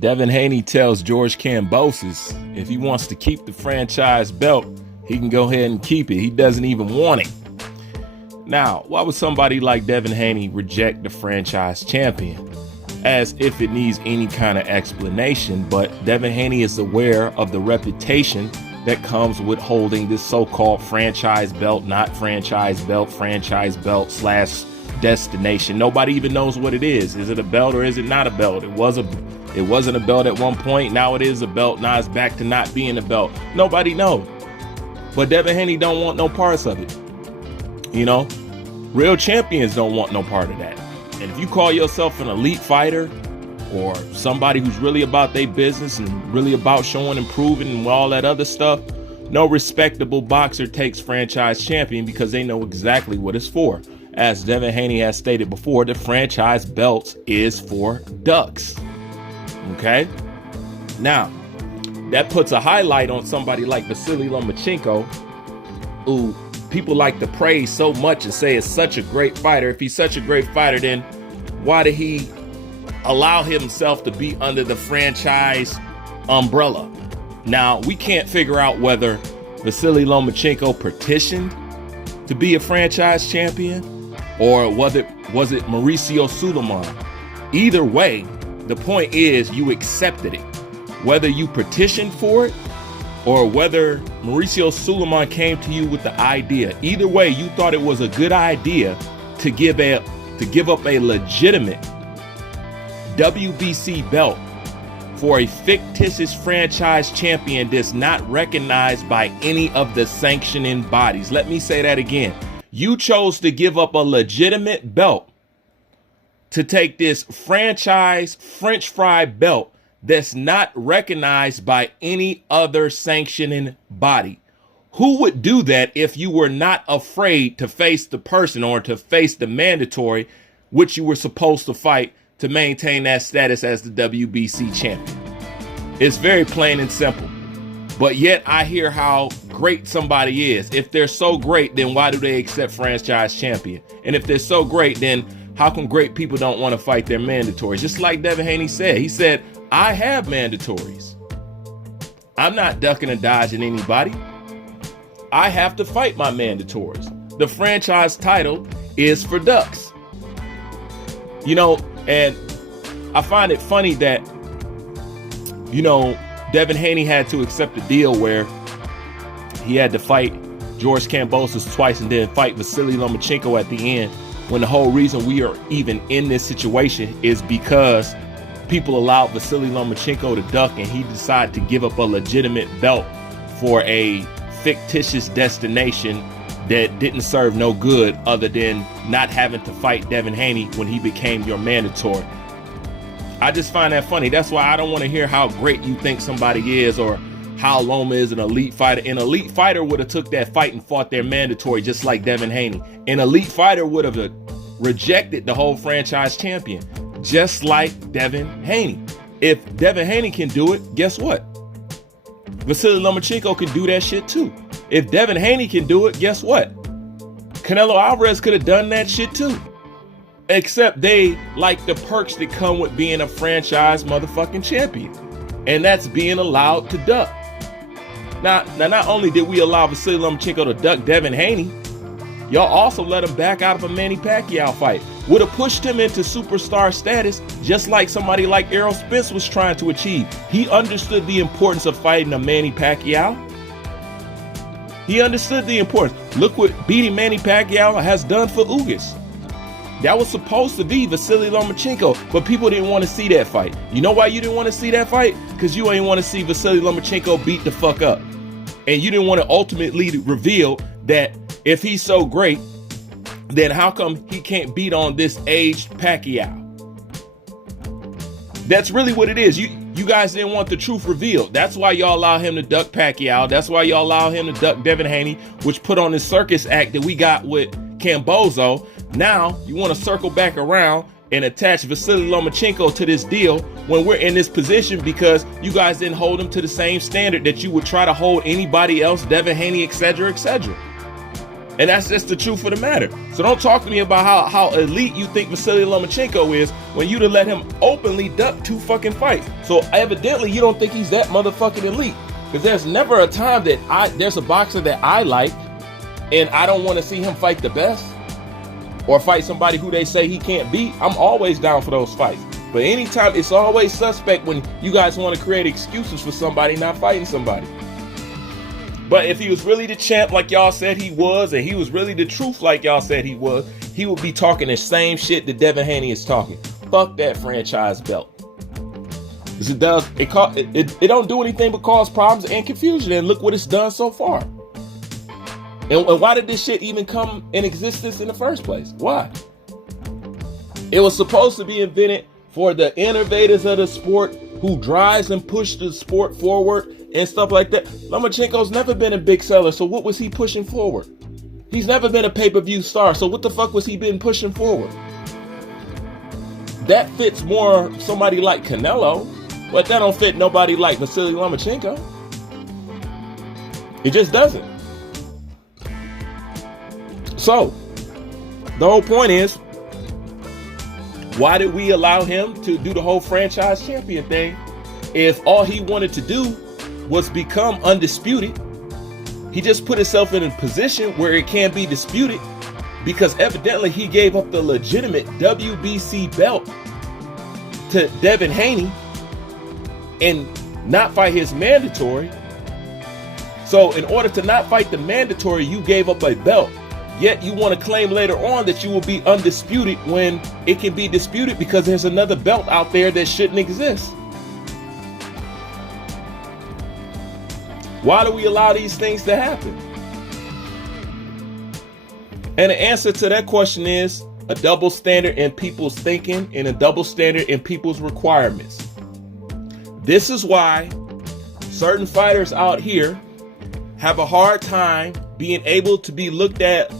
Devin Haney tells George Kambosos if he wants to keep the franchise belt, he can go ahead and keep it. He doesn't even want it. Now, why would somebody like Devin Haney reject the franchise champion? As if it needs any kind of explanation, but Devin Haney is aware of the reputation that comes with holding this so-called franchise belt, not franchise belt slash destination. Nobody even knows what it is. Is it a belt or is it not a belt? It wasn't a belt at one point. Now it is a belt. Now it's back to not being a belt. Nobody knows. But Devin Haney don't want no parts of it. You know, real champions don't want no part of that. And if you call yourself an elite fighter or somebody who's really about their business and really about showing and proving and all that other stuff, no respectable boxer takes franchise champion because they know exactly what it's for. As Devin Haney has stated before, the franchise belt is for ducks. Okay? Now, that puts a highlight on somebody like Vasily Lomachenko, who people like to praise so much and say is such a great fighter. If he's such a great fighter, then why did he allow himself to be under the franchise umbrella? Now, we can't figure out whether Vasily Lomachenko petitioned to be a franchise champion or was it Mauricio Sulaiman. Either way, the point is you accepted it. Whether you petitioned for it or whether Mauricio Sulaiman came to you with the idea, either way, you thought it was a good idea to give up a legitimate WBC belt for a fictitious franchise champion that's not recognized by any of the sanctioning bodies. Let me say that again. You chose to give up a legitimate belt to take this franchise French fry belt that's not recognized by any other sanctioning body. Who would do that if you were not afraid to face the person or to face the mandatory which you were supposed to fight to maintain that status as the WBC champion? It's very plain and simple. But yet I hear how great somebody is. If they're so great, then why do they accept franchise champion? And if they're so great, then how come great people don't want to fight their mandatories? Just like Devin Haney said. He said, I have mandatories. I'm not ducking and dodging anybody. I have to fight my mandatories. The franchise title is for ducks. You know, and I find it funny that, you know, Devin Haney had to accept a deal where he had to fight George Kambosos twice and then fight Vasily Lomachenko at the end, when the whole reason we are even in this situation is because people allowed Vasily Lomachenko to duck and he decided to give up a legitimate belt for a fictitious destination that didn't serve no good other than not having to fight Devin Haney when he became your mandatory. I just find that funny. That's why I don't want to hear how great you think somebody is or how Loma is an elite fighter. An elite fighter would have took that fight and fought their mandatory just like Devin Haney. An elite fighter would have rejected the whole franchise champion just like Devin Haney. If Devin Haney can do it, guess what? Vasily Lomachenko can do that shit too. If Devin Haney can do it, guess what? Canelo Alvarez could have done that shit too. Except they like the perks that come with being a franchise motherfucking champion. And that's being allowed to duck. Now, not only did we allow Vasily Lomachenko to duck Devin Haney, y'all also let him back out of a Manny Pacquiao fight. Would have pushed him into superstar status just like somebody like Errol Spence was trying to achieve. He understood the importance of fighting a Manny Pacquiao. He understood the importance. Look what beating Manny Pacquiao has done for Ugas. That was supposed to be Vasily Lomachenko, but people didn't want to see that fight. You know why you didn't want to see that fight? Because you ain't want to see Vasily Lomachenko beat the fuck up. And you didn't want to ultimately reveal that if he's so great, then how come he can't beat on this aged Pacquiao? That's really what it is. You guys didn't want the truth revealed. That's why y'all allow him to duck Pacquiao. That's why y'all allow him to duck Devin Haney, which put on this circus act that we got with Kambosos. Now you want to circle back around and attach Vasily Lomachenko to this deal when we're in this position because you guys didn't hold him to the same standard that you would try to hold anybody else, Devin Haney, etc., etc. And that's just the truth of the matter. So don't talk to me about how elite you think Vasily Lomachenko is when you'd have let him openly duck 2 fucking fights. So evidently you don't think he's that motherfucking elite. Because there's never a time that there's a boxer that I like and I don't want to see him fight the best or fight somebody who they say he can't beat. I'm always down for those fights. But anytime, it's always suspect when you guys want to create excuses for somebody not fighting somebody. But if he was really the champ like y'all said he was, and he was really the truth like y'all said he was, he would be talking the same shit that Devin Haney is talking. Fuck that franchise belt. Because it don't do anything but cause problems and confusion. And look what it's done so far. And why did this shit even come in existence in the first place? Why? It was supposed to be invented for the innovators of the sport who drives and push the sport forward and stuff like that. Lomachenko's never been a big seller, so what was he pushing forward? He's never been a pay-per-view star, so what the fuck was he been pushing forward? That fits more somebody like Canelo, but that don't fit nobody like Vasily Lomachenko. It just doesn't. So, the whole point is, why did we allow him to do the whole franchise champion thing if all he wanted to do was become undisputed? He just put himself in a position where it can't be disputed because evidently he gave up the legitimate WBC belt to Devin Haney and not fight his mandatory. So in order to not fight the mandatory, you gave up a belt. Yet you want to claim later on that you will be undisputed when it can be disputed because there's another belt out there that shouldn't exist. Why do we allow these things to happen? And the answer to that question is a double standard in people's thinking and a double standard in people's requirements. This is why certain fighters out here have a hard time being able to be looked at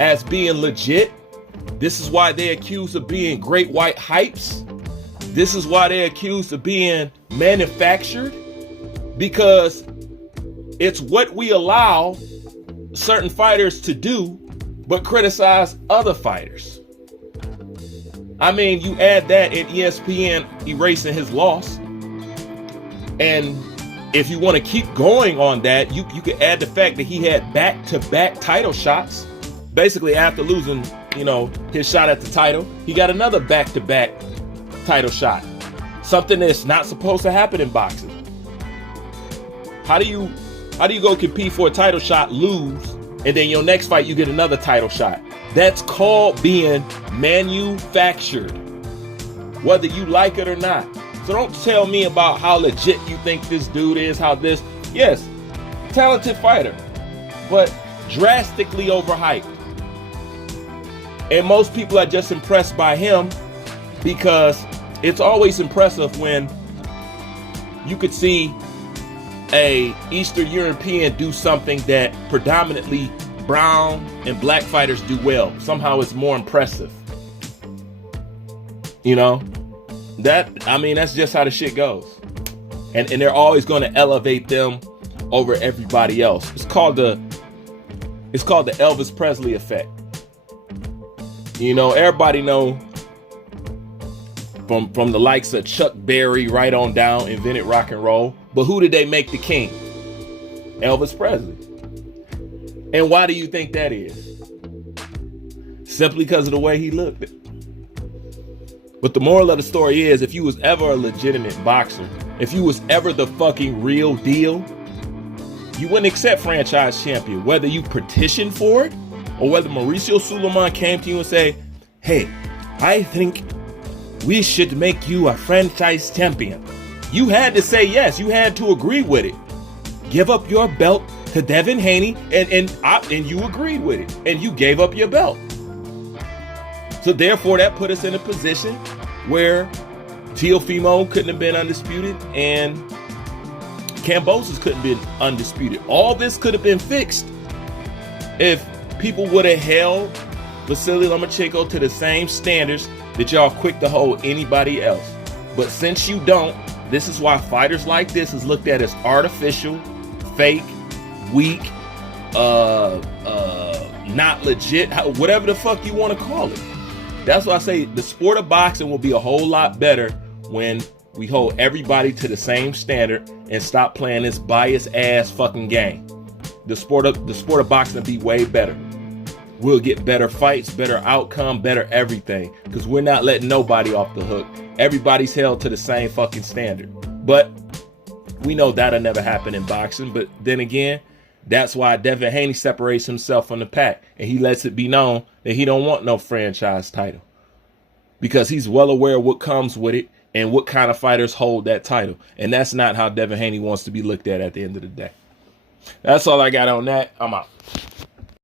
as being legit. This is why they're accused of being great white hypes. This is why they're accused of being manufactured, because it's what we allow certain fighters to do, but criticize other fighters. I mean, you add that in ESPN erasing his loss. And if you want to keep going on that, you could add the fact that he had back-to-back title shots. Basically, after losing, his shot at the title, he got another back-to-back title shot. Something that's not supposed to happen in boxing. How do you go compete for a title shot, lose, and then your next fight you get another title shot? That's called being manufactured, whether you like it or not. So don't tell me about how legit you think this dude is, yes, talented fighter, but drastically overhyped. And most people are just impressed by him because it's always impressive when you could see a Eastern European do something that predominantly brown and black fighters do well. Somehow it's more impressive. That's just how the shit goes. And they're always going to elevate them over everybody else. It's called the Elvis Presley effect. Everybody know from the likes of Chuck Berry right on down, invented rock and roll. But who did they make the king? Elvis Presley. And why do you think that is? Simply because of the way he looked. But the moral of the story is, if you was ever a legitimate boxer, if you was ever the fucking real deal, you wouldn't accept franchise champion, whether you petitioned for it or whether Mauricio Sulaiman came to you and say, hey, I think we should make you a franchise champion. You had to say yes. You had to agree with it. Give up your belt to Devin Haney, and you agreed with it, and you gave up your belt. So therefore, that put us in a position where Teofimo couldn't have been undisputed and Kambosos couldn't have been undisputed. All this could have been fixed if people would have held Vasily Lomachenko to the same standards that y'all quick to hold anybody else. But since you don't, this is why fighters like this is looked at as artificial, fake, weak, not legit, whatever the fuck you want to call it. That's why I say the sport of boxing will be a whole lot better when we hold everybody to the same standard and stop playing this biased ass fucking game. The sport of boxing will be way better. We'll get better fights, better outcome, better everything, because we're not letting nobody off the hook. Everybody's held to the same fucking standard. But we know that'll never happen in boxing. But then again, that's why Devin Haney separates himself from the pack, and he lets it be known that he don't want no franchise title, because he's well aware of what comes with it and what kind of fighters hold that title. And that's not how Devin Haney wants to be looked at the end of the day. That's all I got on that. I'm out.